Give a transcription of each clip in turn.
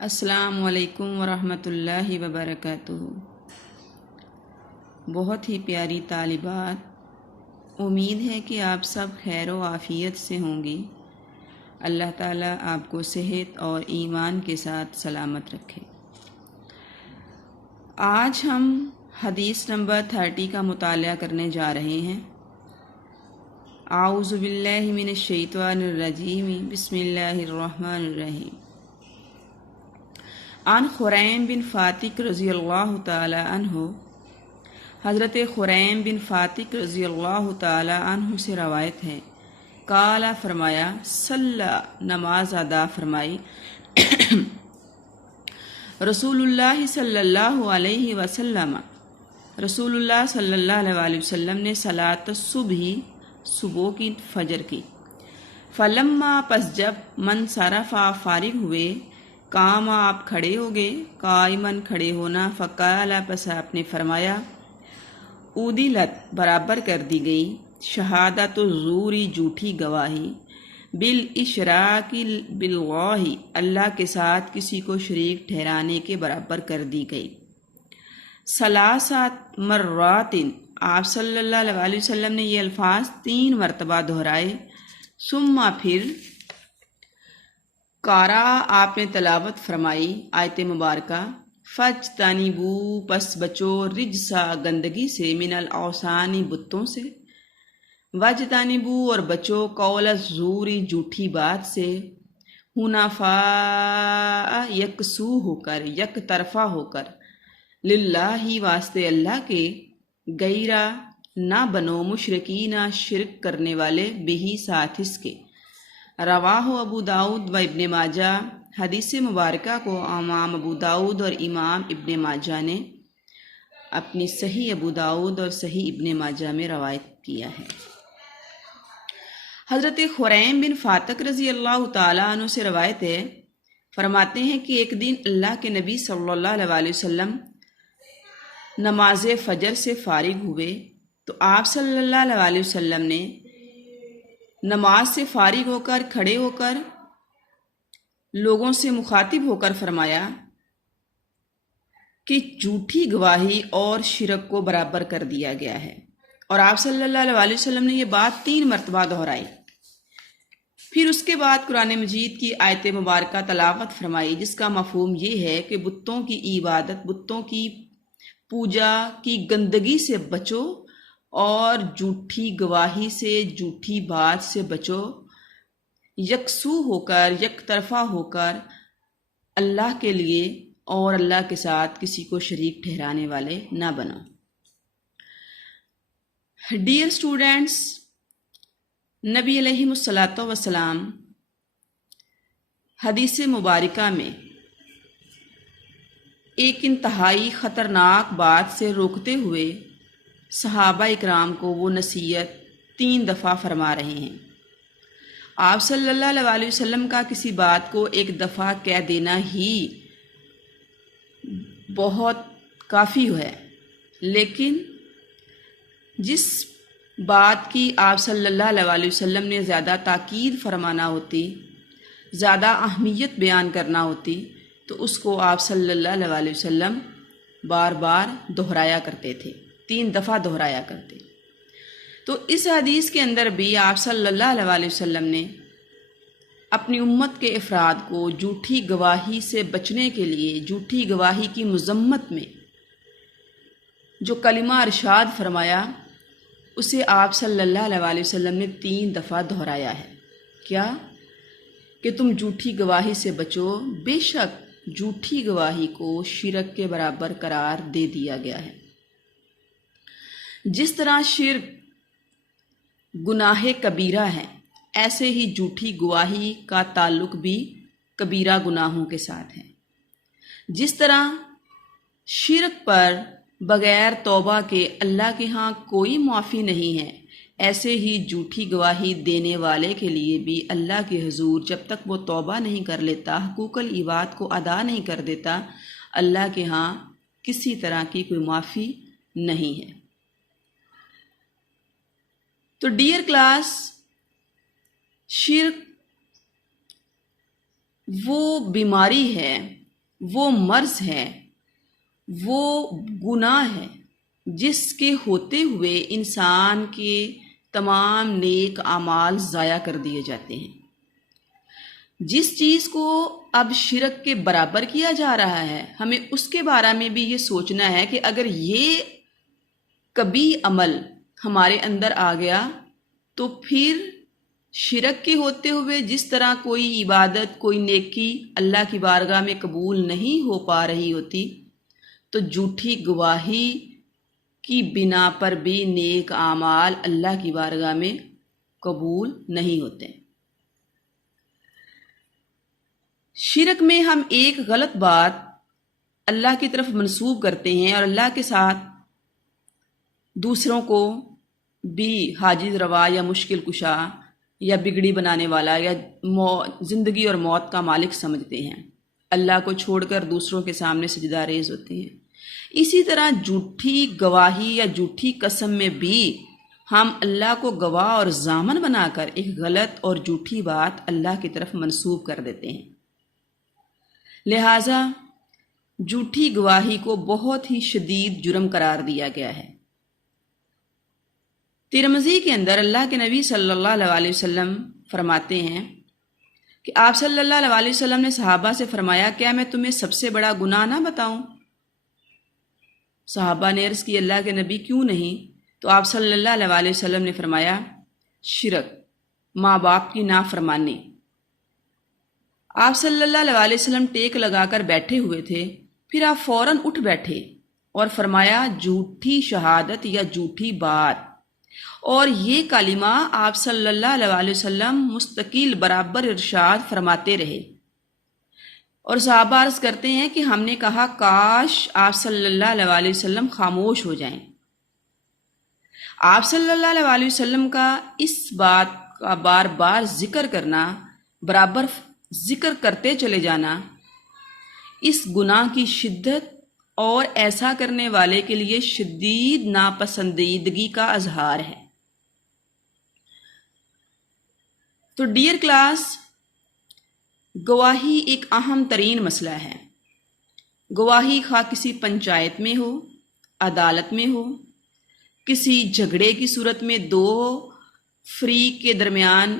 السلام علیکم ورحمۃ اللہ وبرکاتہ۔ بہت ہی پیاری طالبات، امید ہے کہ آپ سب خیر و عافیت سے ہوں گی۔ اللہ تعالیٰ آپ کو صحت اور ایمان کے ساتھ سلامت رکھے۔ آج ہم حدیث نمبر 30 کا مطالعہ کرنے جا رہے ہیں۔ اعوذ باللہ من الشیطان الرجیم، بسم اللہ الرحمن الرحیم۔ عن خریم بن فاتق رضی اللہ تعالی عنہ، حضرت خریم بن فاتق رضی اللہ تعالی عنہ سے روایت ہے، قالا فرمایا، صلی نماز ادا فرمائی رسول اللہ صلی اللہ علیہ وسلم، رسول اللہ صلی اللہ علیہ وسلم نے صلاۃ الصبح، صبح کی فجر کی، فلما پس جب من صرفا فارغ ہوئے، قام آپ کھڑے ہو گئے، قائمن کھڑے ہونا، فقال پس آپ نے فرمایا، اودلت برابر کر دی گئی، شہادت الزوری جھوٹی گواہی، بالاشراک باللہ اللہ کے ساتھ کسی کو شریک ٹھہرانے کے برابر کر دی گئی، ثلاث مرات آپ صلی اللہ علیہ وسلم نے یہ الفاظ 3 مرتبہ دہرائے، ثم پھر قارا آپ نے تلاوت فرمائی آیت مبارکہ، فاجتنبوا پس بچو رجسا گندگی سے، من الاوثان بتوں سے، واجتنبوا اور بچو قول الزور جھوٹی بات سے، حنفاء یکسو ہو کر، یک طرفہ ہو کر، للہ واسطے اللہ کے، غیرہ نہ بنو، مشرکین شرک کرنے والے، بہی ساتھ اس کے۔ رواہ ابو داؤد و ابن ماجہ، حدیث مبارکہ کو امام ابو داؤد اور امام ابن ماجہ نے اپنی صحیح ابو داؤد اور صحیح ابن ماجہ میں روایت کیا ہے۔ حضرت خریم بن فاتق رضی اللہ تعالیٰ عنہ سے روایت ہے، فرماتے ہیں کہ ایک دن اللہ کے نبی صلی اللہ علیہ وسلم نماز فجر سے فارغ ہوئے تو آپ صلی اللہ علیہ وسلم نے نماز سے فارغ ہو کر کھڑے ہو کر لوگوں سے مخاطب ہو کر فرمایا کہ جھوٹی گواہی اور شرک کو برابر کر دیا گیا ہے، اور آپ صلی اللہ علیہ وسلم نے یہ بات 3 مرتبہ دہرائی۔ پھر اس کے بعد قرآن مجید کی آیت مبارکہ تلاوت فرمائی، جس کا مفہوم یہ ہے کہ بتوں کی عبادت، بتوں کی پوجا کی گندگی سے بچو اور جھوٹی گواہی سے، جھوٹی بات سے بچو، یکسو ہو کر، یک طرفہ ہو کر اللہ کے لیے اور اللہ کے ساتھ کسی کو شریک ٹھہرانے والے نہ بنو۔ ڈیئر اسٹوڈینٹس، نبی علیہ الصلاۃ والسلام حدیث مبارکہ میں ایک انتہائی خطرناک بات سے روکتے ہوئے صحابہ اکرام کو وہ نصیحت 3 دفعہ فرما رہے ہیں۔ آپ صلی اللہ علیہ وسلم کا کسی بات کو ایک دفعہ کہہ دینا ہی بہت کافی ہے، لیکن جس بات کی آپ صلی اللہ علیہ وسلم نے زیادہ تاکید فرمانا ہوتی، زیادہ اہمیت بیان کرنا ہوتی، تو اس کو آپ صلی اللہ علیہ وسلم بار بار دہرایا کرتے تھے، 3 دفعہ دہرایا کرتے۔ تو اس حدیث کے اندر بھی آپ صلی اللہ علیہ وسلم نے اپنی امت کے افراد کو جھوٹی گواہی سے بچنے کے لیے، جھوٹی گواہی کی مذمت میں جو کلمہ ارشاد فرمایا، اسے آپ صلی اللہ علیہ وسلم نے 3 دفعہ دہرایا ہے۔ کیا؟ کہ تم جھوٹی گواہی سے بچو، بے شک جھوٹی گواہی کو شرک کے برابر قرار دے دیا گیا ہے۔ جس طرح شرک گناہ کبیرہ ہے، ایسے ہی جھوٹی گواہی کا تعلق بھی کبیرہ گناہوں کے ساتھ ہے۔ جس طرح شرک پر بغیر توبہ کے اللہ کے ہاں کوئی معافی نہیں ہے، ایسے ہی جھوٹی گواہی دینے والے کے لیے بھی اللہ کے حضور جب تک وہ توبہ نہیں کر لیتا، حقوق العباد کو ادا نہیں کر دیتا، اللہ کے ہاں کسی طرح کی کوئی معافی نہیں ہے۔ تو ڈیئر کلاس، شرک وہ بیماری ہے وہ مرض ہے، وہ گناہ ہے جس کے ہوتے ہوئے انسان کے تمام نیک اعمال ضائع کر دیے جاتے ہیں۔ جس چیز کو اب شرک کے برابر کیا جا رہا ہے، ہمیں اس کے بارے میں بھی یہ سوچنا ہے کہ اگر یہ کبھی عمل ہمارے اندر آ گیا تو پھر شرک کے ہوتے ہوئے جس طرح کوئی عبادت، کوئی نیکی اللہ کی بارگاہ میں قبول نہیں ہو پا رہی ہوتی، تو جھوٹی گواہی کی بنا پر بھی نیک اعمال اللہ کی بارگاہ میں قبول نہیں ہوتے۔ شرک میں ہم ایک غلط بات اللہ کی طرف منسوب کرتے ہیں اور اللہ کے ساتھ دوسروں کو بھی حاجز روا یا مشکل کشا یا بگڑی بنانے والا یا زندگی اور موت کا مالک سمجھتے ہیں، اللہ کو چھوڑ کر دوسروں کے سامنے سجدہ ریز ہوتے ہیں۔ اسی طرح جھوٹی گواہی یا جھوٹی قسم میں بھی ہم اللہ کو گواہ اور ضامن بنا کر ایک غلط اور جھوٹی بات اللہ کی طرف منسوب کر دیتے ہیں۔ لہٰذا جھوٹی گواہی کو بہت ہی شدید جرم قرار دیا گیا ہے۔ ترمذی کے اندر اللہ کے نبی صلی اللہ علیہ وسلم فرماتے ہیں کہ آپ صلی اللہ علیہ وسلم نے صحابہ سے فرمایا، کیا میں تمہیں سب سے بڑا گناہ نہ بتاؤں؟ صحابہ نے عرض کی، اللہ کے نبی کیوں نہیں؟ تو آپ صلی اللہ علیہ وسلم نے فرمایا، شرک، ماں باپ کی نافرمانی۔ آپ صلی اللہ علیہ وسلم ٹیک لگا کر بیٹھے ہوئے تھے، پھر آپ فوراً اٹھ بیٹھے اور فرمایا، جھوٹی شہادت یا جھوٹی بات۔ اور یہ کلمہ آپ صلی اللہ علیہ وسلم مستقل برابر ارشاد فرماتے رہے، اور صحابہ عرض کرتے ہیں کہ ہم نے کہا کاش آپ صلی اللہ علیہ وسلم خاموش ہو جائیں۔ آپ صلی اللہ علیہ وسلم کا اس بات کا بار بار ذکر کرنا، برابر ذکر کرتے چلے جانا، اس گناہ کی شدت اور ایسا کرنے والے کے لیے شدید ناپسندیدگی کا اظہار ہے۔ تو ڈیئر کلاس، گواہی ایک اہم ترین مسئلہ ہے۔ گواہی خواہ کسی پنچایت میں ہو، عدالت میں ہو، کسی جھگڑے کی صورت میں دو فریق کے درمیان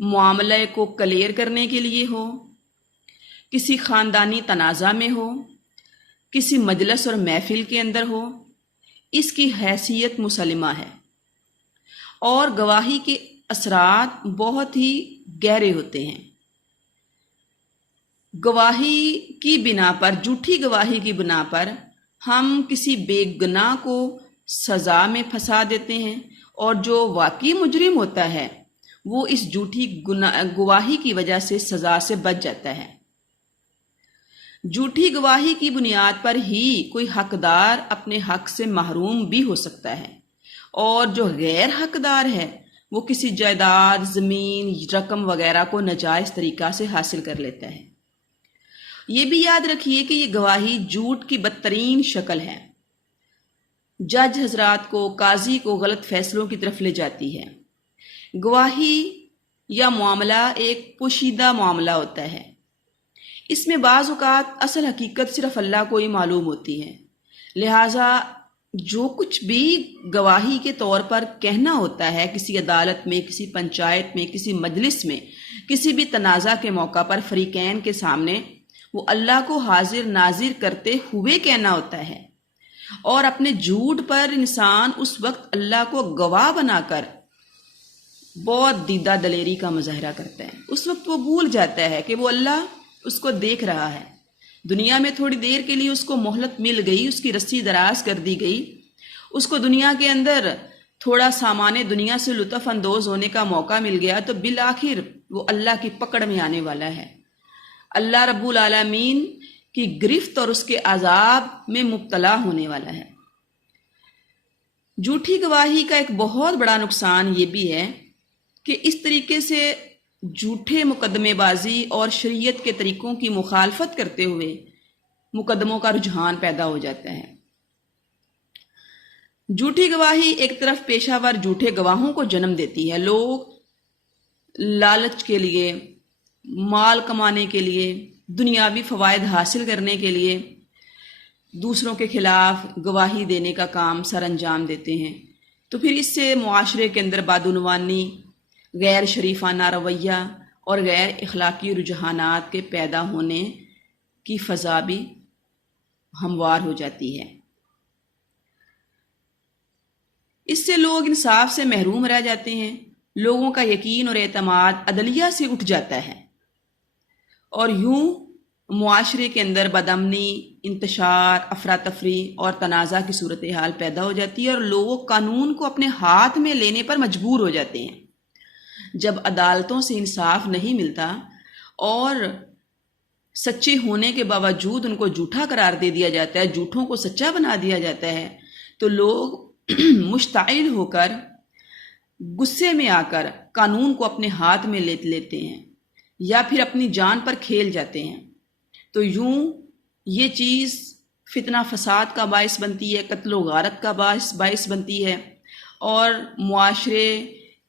معاملے کو کلیئر کرنے کے لیے ہو، کسی خاندانی تنازع میں ہو، کسی مجلس اور محفل کے اندر ہو، اس کی حیثیت مسلمہ ہے، اور گواہی کے اثرات بہت ہی گہرے ہوتے ہیں۔ گواہی کی بنا پر، جھوٹی گواہی کی بنا پر ہم کسی بے گناہ کو سزا میں پھنسا دیتے ہیں، اور جو واقعی مجرم ہوتا ہے وہ اس جھوٹی گواہی کی وجہ سے سزا سے بچ جاتا ہے۔ جھوٹی گواہی کی بنیاد پر ہی کوئی حقدار اپنے حق سے محروم بھی ہو سکتا ہے، اور جو غیر حقدار ہے وہ کسی جائیداد، زمین، رقم وغیرہ کو ناجائز طریقہ سے حاصل کر لیتا ہے۔ یہ بھی یاد رکھیے کہ یہ گواہی جھوٹ کی بدترین شکل ہے، جج حضرات کو، قاضی کو غلط فیصلوں کی طرف لے جاتی ہے۔ گواہی یا معاملہ ایک پوشیدہ معاملہ ہوتا ہے، اس میں بعض اوقات اصل حقیقت صرف اللہ کو ہی معلوم ہوتی ہے، لہٰذا جو کچھ بھی گواہی کے طور پر کہنا ہوتا ہے کسی عدالت میں، کسی پنچایت میں، کسی مجلس میں، کسی بھی تنازع کے موقع پر فریقین کے سامنے، وہ اللہ کو حاضر ناظر کرتے ہوئے کہنا ہوتا ہے، اور اپنے جھوٹ پر انسان اس وقت اللہ کو گواہ بنا کر بہت دیدہ دلیری کا مظاہرہ کرتا ہے۔ اس وقت وہ بھول جاتا ہے کہ وہ اللہ اس کو دیکھ رہا ہے۔ دنیا میں تھوڑی دیر کے لیے اس کو مہلت مل گئی، اس کی رسی دراز کر دی گئی، اس کو دنیا کے اندر تھوڑا سامان دنیا سے لطف اندوز ہونے کا موقع مل گیا، تو بالآخر وہ اللہ کی پکڑ میں آنے والا ہے، اللہ رب العالمین کی گرفت اور اس کے عذاب میں مبتلا ہونے والا ہے۔ جھوٹی گواہی کا ایک بہت بڑا نقصان یہ بھی ہے کہ اس طریقے سے جھوٹے مقدمے بازی اور شریعت کے طریقوں کی مخالفت کرتے ہوئے مقدموں کا رجحان پیدا ہو جاتا ہے۔ جھوٹی گواہی ایک طرف پیشہ ور جھوٹے گواہوں کو جنم دیتی ہے۔ لوگ لالچ کے لیے، مال کمانے کے لیے، دنیاوی فوائد حاصل کرنے کے لیے دوسروں کے خلاف گواہی دینے کا کام سر انجام دیتے ہیں، تو پھر اس سے معاشرے کے اندر بدعنوانی، غیر شریفانہ رویہ اور غیر اخلاقی رجحانات کے پیدا ہونے کی فضا بھی ہموار ہو جاتی ہے۔ اس سے لوگ انصاف سے محروم رہ جاتے ہیں، لوگوں کا یقین اور اعتماد عدلیہ سے اٹھ جاتا ہے، اور یوں معاشرے کے اندر بدامنی، انتشار، افراتفری اور تنازع کی صورتحال پیدا ہو جاتی ہے، اور لوگ قانون کو اپنے ہاتھ میں لینے پر مجبور ہو جاتے ہیں۔ جب عدالتوں سے انصاف نہیں ملتا اور سچے ہونے کے باوجود ان کو جھوٹا قرار دے دیا جاتا ہے، جھوٹوں کو سچا بنا دیا جاتا ہے، تو لوگ مشتعل ہو کر، غصے میں آ کر قانون کو اپنے ہاتھ میں لیتے ہیں یا پھر اپنی جان پر کھیل جاتے ہیں۔ تو یوں یہ چیز فتنہ فساد کا باعث بنتی ہے، قتل و غارت کا باعث بنتی ہے، اور معاشرے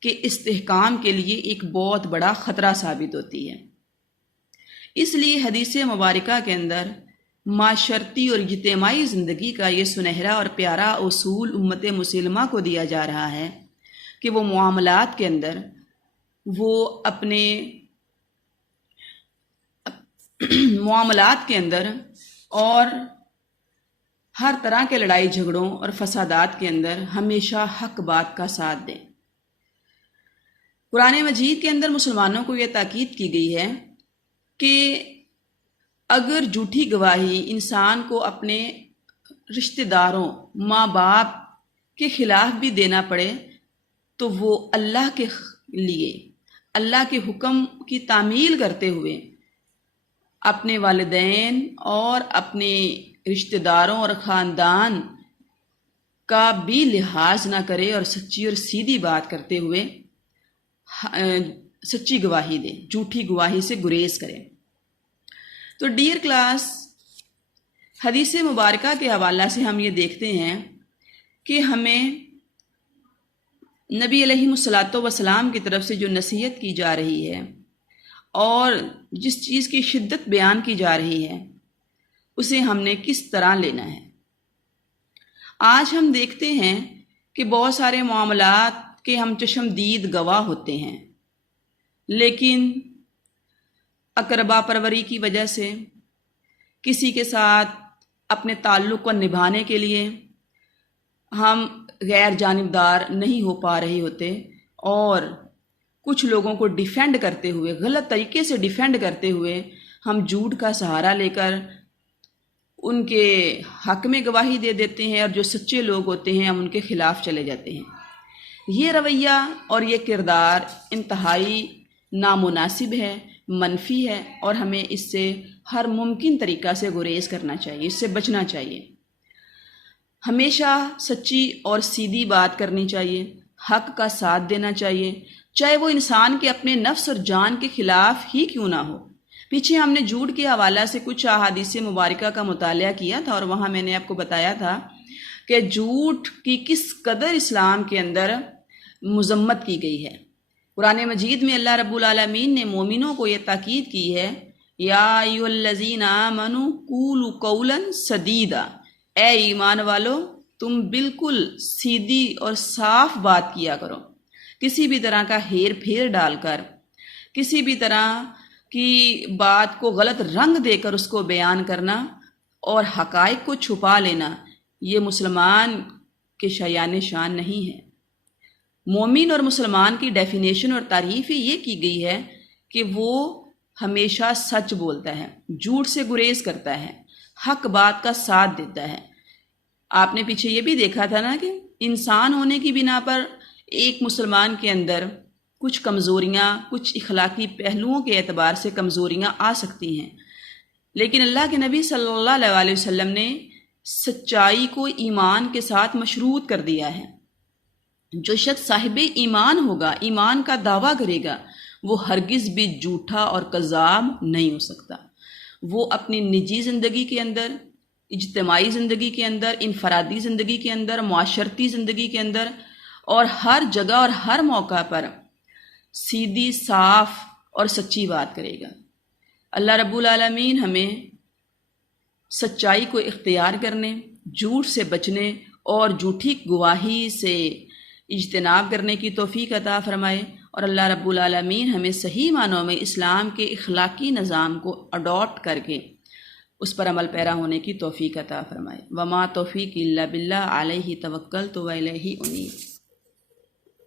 کے استحکام کے لیے ایک بہت بڑا خطرہ ثابت ہوتی ہے۔ اس لیے حدیث مبارکہ کے اندر معاشرتی اور اجتماعی زندگی کا یہ سنہرا اور پیارا اصول امت مسلمہ کو دیا جا رہا ہے کہ وہ معاملات کے اندر اور ہر طرح کے لڑائی جھگڑوں اور فسادات کے اندر ہمیشہ حق بات کا ساتھ دیں۔ قرآن مجید کے اندر مسلمانوں کو یہ تاکید کی گئی ہے کہ اگر جھوٹی گواہی انسان کو اپنے رشتہ داروں، ماں باپ کے خلاف بھی دینا پڑے تو وہ اللہ کے لیے، اللہ کے حکم کی تعمیل کرتے ہوئے اپنے والدین اور اپنے رشتہ داروں اور خاندان کا بھی لحاظ نہ کرے، اور سچی اور سیدھی بات کرتے ہوئے سچی گواہی دے، جھوٹی گواہی سے گریز کرے۔ تو ڈیئر کلاس، حدیث مبارکہ کے حوالہ سے ہم یہ دیکھتے ہیں کہ ہمیں نبی علیہ الصلاۃ والسلام کی طرف سے جو نصیحت کی جا رہی ہے اور جس چیز کی شدت بیان کی جا رہی ہے اسے ہم نے کس طرح لینا ہے۔ آج ہم دیکھتے ہیں کہ بہت سارے معاملات کے ہم چشمدید گواہ ہوتے ہیں، لیکن اقربا پروری کی وجہ سے، کسی کے ساتھ اپنے تعلق کو نبھانے کے لیے ہم غیر جانبدار نہیں ہو پا رہے ہوتے، اور کچھ لوگوں کو ڈیفینڈ کرتے ہوئے، غلط طریقے سے ڈیفینڈ کرتے ہوئے ہم جھوٹ کا سہارا لے کر ان کے حق میں گواہی دے دیتے ہیں، اور جو سچے لوگ ہوتے ہیں ہم ان کے خلاف چلے جاتے ہیں۔ یہ رویہ اور یہ کردار انتہائی نامناسب ہے، منفی ہے، اور ہمیں اس سے ہر ممکن طریقہ سے گریز کرنا چاہیے، اس سے بچنا چاہیے۔ ہمیشہ سچی اور سیدھی بات کرنی چاہیے، حق کا ساتھ دینا چاہیے، چاہے وہ انسان کے اپنے نفس اور جان کے خلاف ہی کیوں نہ ہو۔ پیچھے ہم نے جھوٹ کے حوالہ سے کچھ احادیث مبارکہ کا مطالعہ کیا تھا، اور وہاں میں نے آپ کو بتایا تھا کہ جھوٹ کی کس قدر اسلام کے اندر مذمت کی گئی ہے۔ قرآن مجید میں اللہ رب العالمین نے مومنوں کو یہ تاکید کی ہے، یا ایھا الذین آمنوا قولوا قولا سدیدا، اے ایمان والو تم بالکل سیدھی اور صاف بات کیا کرو، کسی بھی طرح کا ہیر پھیر ڈال کر، کسی بھی طرح کی بات کو غلط رنگ دے کر اس کو بیان کرنا اور حقائق کو چھپا لینا، یہ مسلمان کے شایان شان نہیں ہے۔ مومن اور مسلمان کی ڈیفینیشن اور تعریف یہ کی گئی ہے کہ وہ ہمیشہ سچ بولتا ہے، جھوٹ سے گریز کرتا ہے، حق بات کا ساتھ دیتا ہے۔ آپ نے پیچھے یہ بھی دیکھا تھا نا کہ انسان ہونے کی بنا پر ایک مسلمان کے اندر کچھ کمزوریاں، کچھ اخلاقی پہلوؤں کے اعتبار سے کمزوریاں آ سکتی ہیں، لیکن اللہ کے نبی صلی اللہ علیہ وسلم نے سچائی کو ایمان کے ساتھ مشروط کر دیا ہے۔ جو شخص صاحب ایمان ہوگا، ایمان کا دعویٰ کرے گا، وہ ہرگز بھی جھوٹا اور کذاب نہیں ہو سکتا۔ وہ اپنی نجی زندگی کے اندر، اجتماعی زندگی کے اندر، انفرادی زندگی کے اندر، معاشرتی زندگی کے اندر اور ہر جگہ اور ہر موقع پر سیدھی، صاف اور سچی بات کرے گا۔ اللہ رب العالمین ہمیں سچائی کو اختیار کرنے، جھوٹ سے بچنے اور جھوٹی گواہی سے اجتناب کرنے کی توفیق عطا فرمائے، اور اللہ رب العالمین ہمیں صحیح معنوں میں اسلام کے اخلاقی نظام کو اڈاپٹ کر کے اس پر عمل پیرا ہونے کی توفیق عطا فرمائے۔ وما توفیق الا باللہ علیہ توکلت و الیہ انیب۔